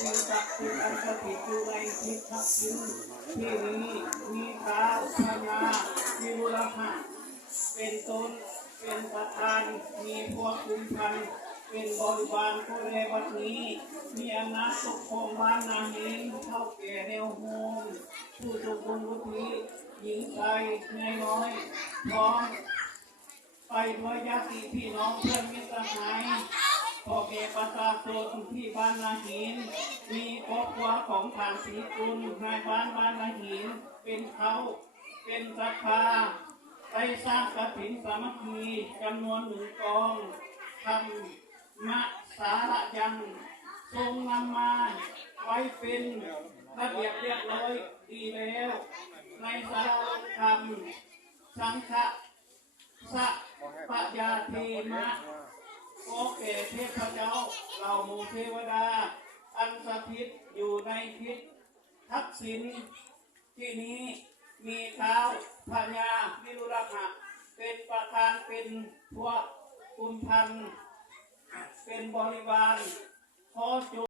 สิ่งศักดิ์สิทธิ์อันสถิตอยู่ในที่ทักษิณที่นี้มีตาพญามีบุรพะเป็นตนเป็นประธานมีพวกคุมพันเป็นบริวารผู้แลวัดนี้มีอำนาจปกครองบ้านนางเองเท่าแก่แนวโฮมผู้ทรงคุณวุฒิหญิงชายนายน้อยพร้อมไปด้วยญาติพี่น้องเพื่อนมิตรสหายพ่อแม่ประชาชนที่บ้านนาหินมีครอบครัวของทางศรีกุลนายบ้านนาหินเป็นเขาเป็นศรัทธาได้สร้างกฐินสามัคคีจำนวน1 กองทำมะสาระยังทรงนำมาไว้เป็นระเบียบเรียบร้อยดีแล้วในสารธรรมสังฆะสัพพยาเทมะก็แก่เทพเจ้าเหล่าหมู่เทวดาอันสถิตอยู่ในทิศทักษิณที่นี้มีเท้าพญาวิรุฬหะเป็นประธานเป็นพวกกุมพันเป็นบริวารขอจง